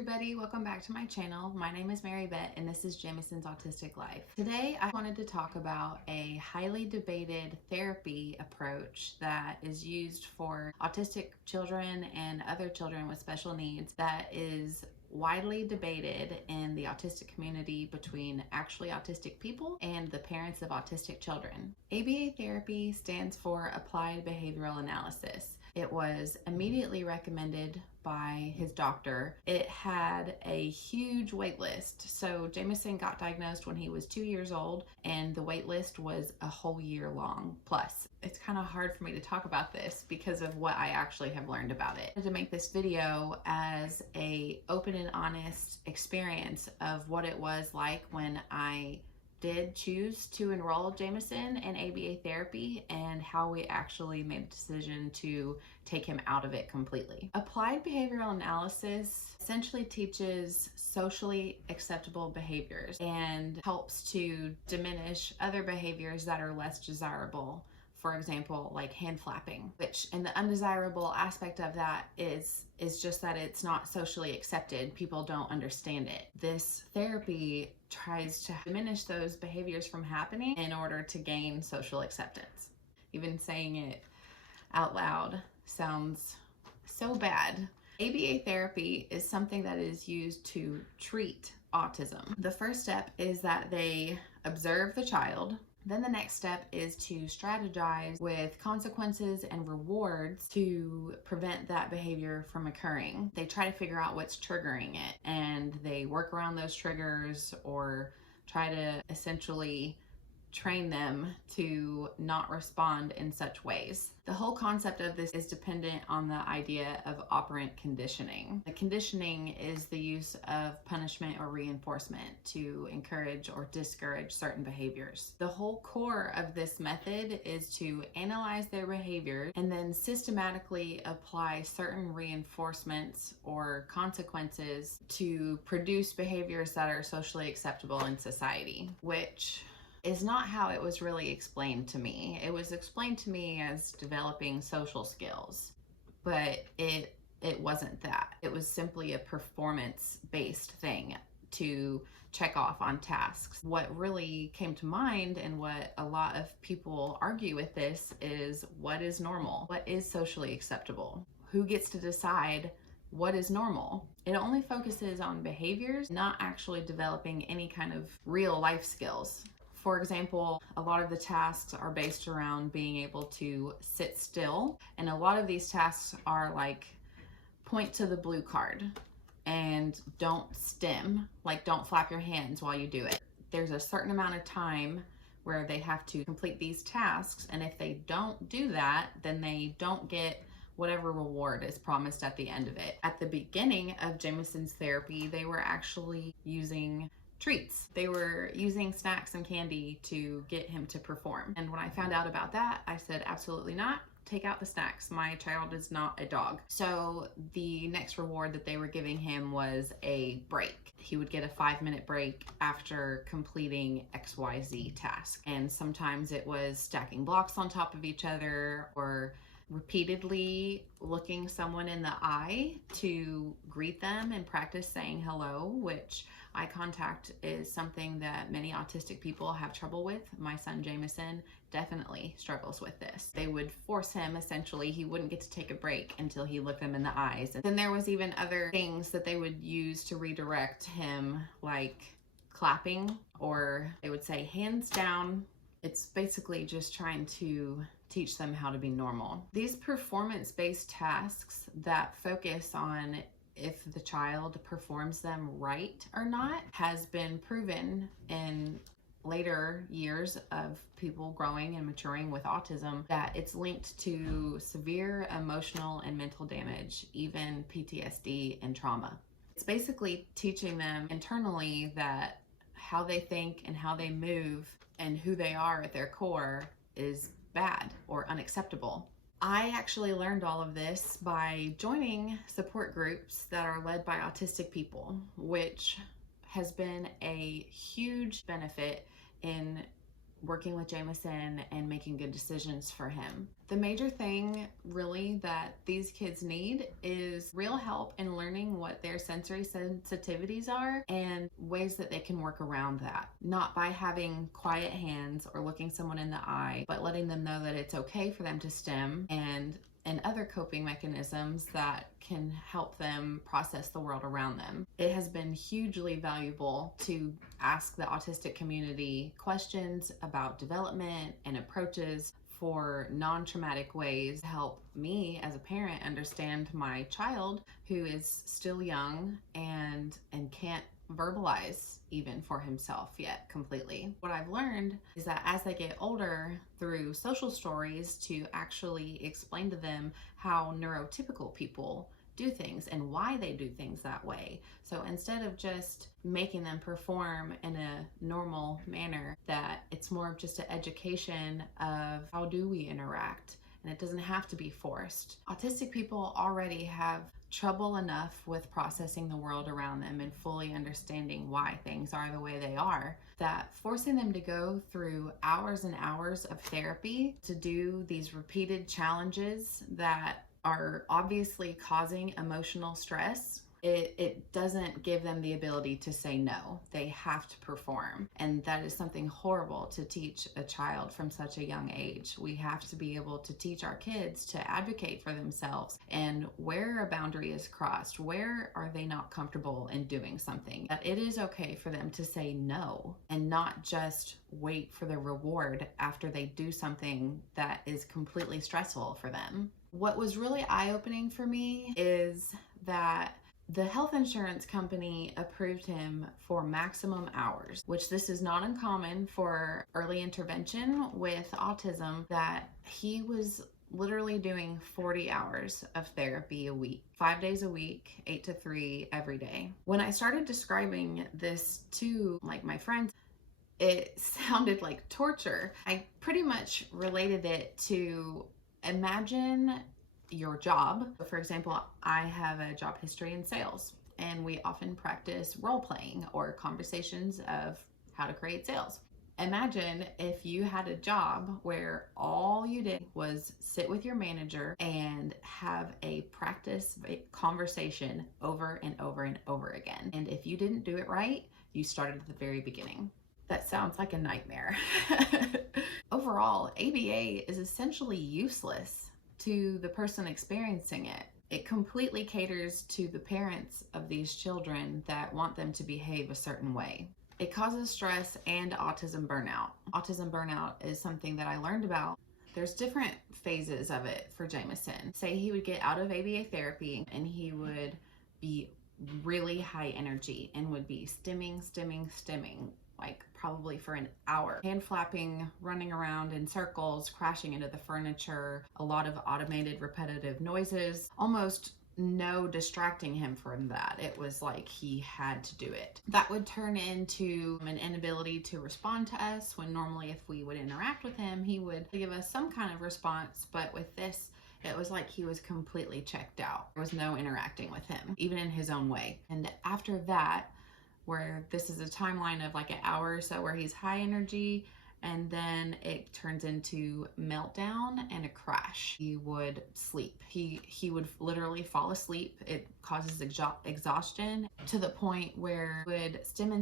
everybody, welcome back to my channel. My name is Mary Beth and this is Jameson's Autistic Life. Today I wanted to talk about a highly debated therapy approach that is used for autistic children and other children with special needs that is widely debated in the autistic community between actually autistic people and the parents of autistic children. ABA therapy stands for Applied Behavioral Analysis. It was immediately recommended by his doctor. It had a huge wait list. So Jameson got diagnosed when he was 2 years old and the wait list was a whole year long plus. It's kind of hard for me to talk about this because of what I actually have learned about it. I wanted to make this video as a open and honest experience of what it was like when I did choose to enroll Jameson in ABA therapy and how we actually made a decision to take him out of it completely. Applied behavioral analysis essentially teaches socially acceptable behaviors and helps to diminish other behaviors that are less desirable. For example, like hand flapping, which in the undesirable aspect of that is just that it's not socially accepted. People don't understand it. This therapy tries to diminish those behaviors from happening in order to gain social acceptance. Even saying it out loud sounds so bad. ABA therapy is something that is used to treat autism. The first step is that they observe the child. Then the next step is to strategize with consequences and rewards to prevent that behavior from occurring. They try to figure out what's triggering it and they work around those triggers or try to essentially train them to not respond in such ways. The whole concept of this is dependent on the idea of operant conditioning. The conditioning is the use of punishment or reinforcement to encourage or discourage certain behaviors. The whole core of this method is to analyze their behaviors and then systematically apply certain reinforcements or consequences to produce behaviors that are socially acceptable in society, which is not how it was really explained to me. It was explained to me as developing social skills, but it wasn't that. It was simply a performance-based thing to check off on tasks. What really came to mind and what a lot of people argue with this is what is normal? What is socially acceptable? Who gets to decide what is normal? It only focuses on behaviors, not actually developing any kind of real life skills. For example, a lot of the tasks are based around being able to sit still, and a lot of these tasks are like point to the blue card and don't stim, like don't flap your hands while you do it. There's a certain amount of time where they have to complete these tasks, and if they don't do that, then they don't get whatever reward is promised at the end of it. At the beginning of Jameson's therapy, they were actually using treats. They were using snacks and candy to get him to perform. And when I found out about that, I said, absolutely not. Take out the snacks. My child is not a dog. So the next reward that they were giving him was a break. He would get a 5-minute break after completing XYZ task. And sometimes it was stacking blocks on top of each other or repeatedly looking someone in the eye to greet them and practice saying hello, which eye contact is something that many autistic people have trouble with. My son Jameson definitely struggles with this. They would force him, essentially, he wouldn't get to take a break until he looked them in the eyes. And then there was even other things that they would use to redirect him, like clapping, or they would say hands down. It's basically just trying to teach them how to be normal. These performance-based tasks that focus on if the child performs them right or not has been proven in later years of people growing and maturing with autism that it's linked to severe emotional and mental damage, even PTSD and trauma. It's basically teaching them internally that how they think and how they move and who they are at their core is bad or unacceptable. I actually learned all of this by joining support groups that are led by autistic people, which has been a huge benefit in working with Jameson and making good decisions for him. The major thing really that these kids need is real help in learning what their sensory sensitivities are and ways that they can work around that. Not by having quiet hands or looking someone in the eye, but letting them know that it's okay for them to stim and other coping mechanisms that can help them process the world around them. It has been hugely valuable to ask the autistic community questions about development and approaches for non-traumatic ways to help me as a parent understand my child who is still young and can't verbalize even for himself yet completely. What I've learned is that as they get older, through social stories, to actually explain to them how neurotypical people do things and why they do things that way. So instead of just making them perform in a normal manner, that it's more of just an education of how do we interact, and it doesn't have to be forced. Autistic people already have trouble enough with processing the world around them and fully understanding why things are the way they are, that forcing them to go through hours and hours of therapy to do these repeated challenges that are obviously causing emotional stress, it doesn't give them the ability to say no. They have to perform. And that is something horrible to teach a child from such a young age. We have to be able to teach our kids to advocate for themselves, and where a boundary is crossed, where are they not comfortable in doing something, that it is okay for them to say no and not just wait for the reward after they do something that is completely stressful for them. What was really eye-opening for me is that the health insurance company approved him for maximum hours, which this is not uncommon for early intervention with autism, that he was literally doing 40 hours of therapy a week, 5 days a week, 8 to 3 every day. When I started describing this to my friends, it sounded like torture. I pretty much related it to, imagine your job. For example, I have a job history in sales, and we often practice role playing or conversations of how to create sales. Imagine if you had a job where all you did was sit with your manager and have a practice conversation over and over and over again. And if you didn't do it right, you started at the very beginning. That sounds like a nightmare. Overall, ABA is essentially useless to the person experiencing it. It completely caters to the parents of these children that want them to behave a certain way. It causes stress and autism burnout. Autism burnout is something that I learned about. There's different phases of it for Jameson. Say he would get out of ABA therapy and he would be really high energy and would be stimming, like probably for an hour. Hand flapping, running around in circles, crashing into the furniture, a lot of automated repetitive noises, almost no distracting him from that. It was like he had to do it. That would turn into an inability to respond to us, when normally if we would interact with him, he would give us some kind of response. But with this, it was like he was completely checked out. There was no interacting with him, even in his own way. And after that, where this is a timeline of like an hour or so where he's high energy, and then it turns into meltdown and a crash. He would sleep. He would literally fall asleep. It causes exhaustion to the point where he would stim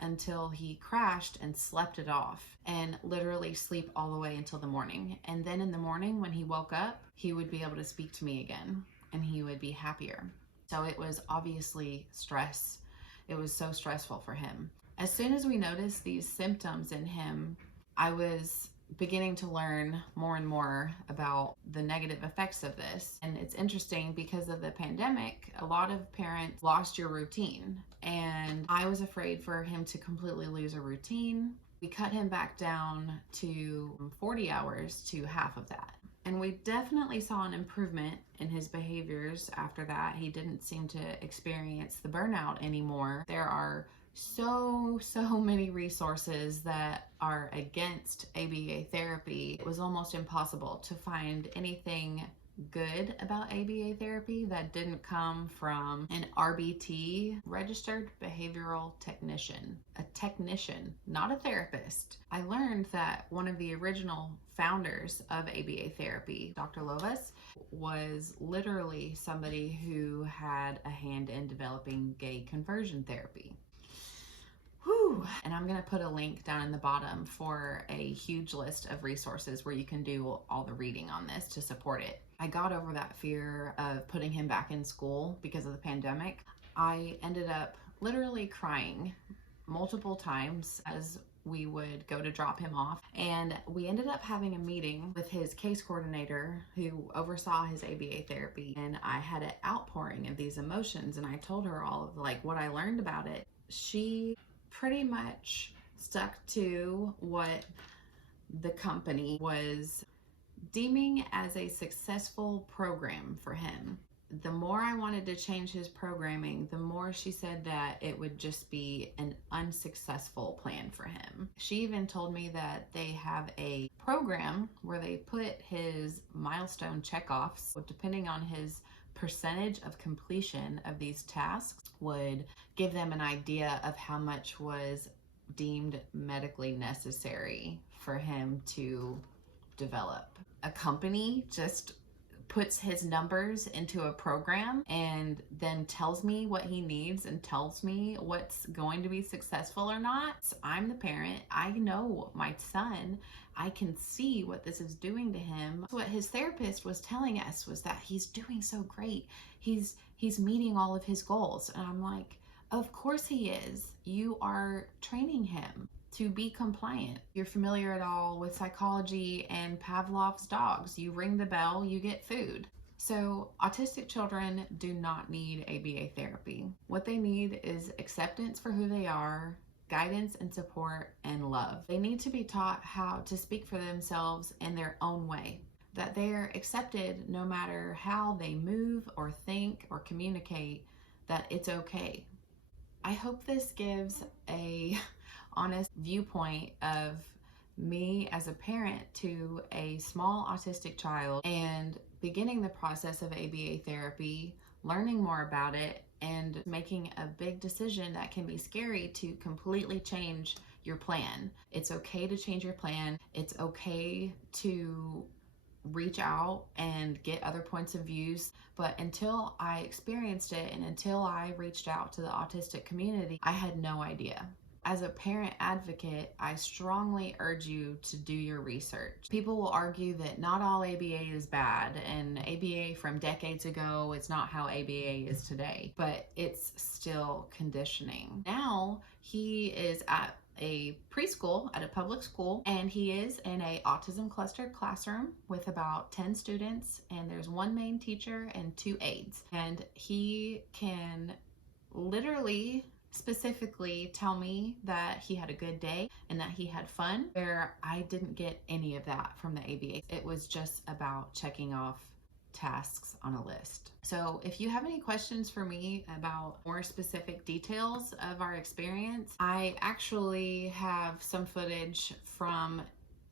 until he crashed and slept it off, and literally sleep all the way until the morning. And then in the morning when he woke up, he would be able to speak to me again, and he would be happier. So it was obviously stress. It was so stressful for him. As soon as we noticed these symptoms in him, I was beginning to learn more and more about the negative effects of this. And it's interesting, because of the pandemic, a lot of parents lost your routine, and I was afraid for him to completely lose a routine. We cut him back down to 40 hours to half of that. And we definitely saw an improvement in his behaviors after that. He didn't seem to experience the burnout anymore. There are so many resources that are against ABA therapy. It was almost impossible to find anything good about ABA therapy that didn't come from an RBT, registered behavioral technician, a technician, not a therapist. I learned that one of the original founders of ABA therapy, Dr. Lovis, was literally somebody who had a hand in developing gay conversion therapy. Whew. And I'm going to put a link down in the bottom for a huge list of resources where you can do all the reading on this to support it. I got over that fear of putting him back in school because of the pandemic. I ended up literally crying multiple times as we would go to drop him off, and we ended up having a meeting with his case coordinator who oversaw his ABA therapy, and I had an outpouring of these emotions, and I told her all of like what I learned about it. She pretty much stuck to what the company was deeming as a successful program for him. The more I wanted to change his programming, the more she said that it would just be an unsuccessful plan for him. She even told me that they have a program where they put his milestone checkoffs, depending on his percentage of completion of these tasks, would give them an idea of how much was deemed medically necessary for him to develop. A company just puts his numbers into a program and then tells me what he needs and tells me what's going to be successful or not. I'm the parent. I know my son. I can see what this is doing to him. What his therapist was telling us was that he's doing so great. He's meeting all of his goals. And I'm like, of course he is. You are training him to be compliant. You're familiar at all with psychology and Pavlov's dogs. You ring the bell, you get food. So autistic children do not need ABA therapy. What they need is acceptance for who they are, guidance and support, and love. They need to be taught how to speak for themselves in their own way, that they are accepted no matter how they move or think or communicate, that it's okay. I hope this gives a honest viewpoint of me as a parent to a small autistic child and beginning the process of ABA therapy, learning more about it, and making a big decision that can be scary to completely change your plan. It's okay to change your plan. It's okay to reach out and get other points of views. But until I experienced it and until I reached out to the autistic community, I had no idea. As a parent advocate, I strongly urge you to do your research. People will argue that not all ABA is bad, and ABA from decades ago is not how ABA is today, but it's still conditioning. Now he is at a preschool at a public school, and he is in a autism clustered classroom with about 10 students, and there's one main teacher and 2 aides, and he can literally specifically tell me that he had a good day and that he had fun, where I didn't get any of that from the ABA. It was just about checking off tasks on a list. So if you have any questions for me about more specific details of our experience, I actually have some footage from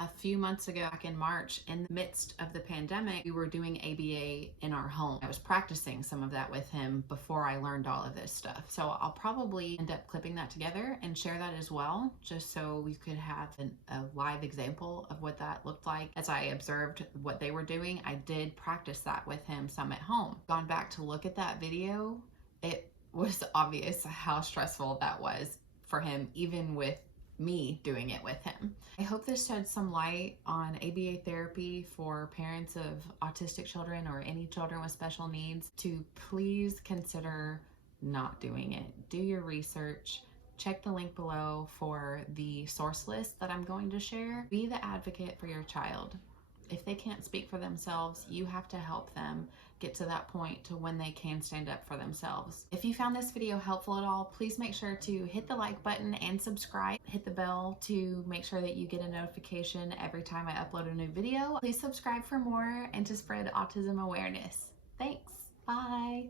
a few months ago, back in March, in the midst of the pandemic. We were doing ABA in our home. I was practicing some of that with him before I learned all of this stuff. So I'll probably end up clipping that together and share that as well, just so we could have a live example of what that looked like. As I observed what they were doing, I did practice that with him some at home. Gone back to look at that video, it was obvious how stressful that was for him, even with me doing it with him. I hope this sheds some light on ABA therapy for parents of autistic children or any children with special needs to please consider not doing it. Do your research. Check the link below for the source list that I'm going to share. Be the advocate for your child. If they can't speak for themselves, you have to help them get to that point to when they can stand up for themselves. If you found this video helpful at all, please make sure to hit the like button and subscribe. Hit the bell to make sure that you get a notification every time I upload a new video. Please subscribe for more and to spread autism awareness. Thanks. Bye.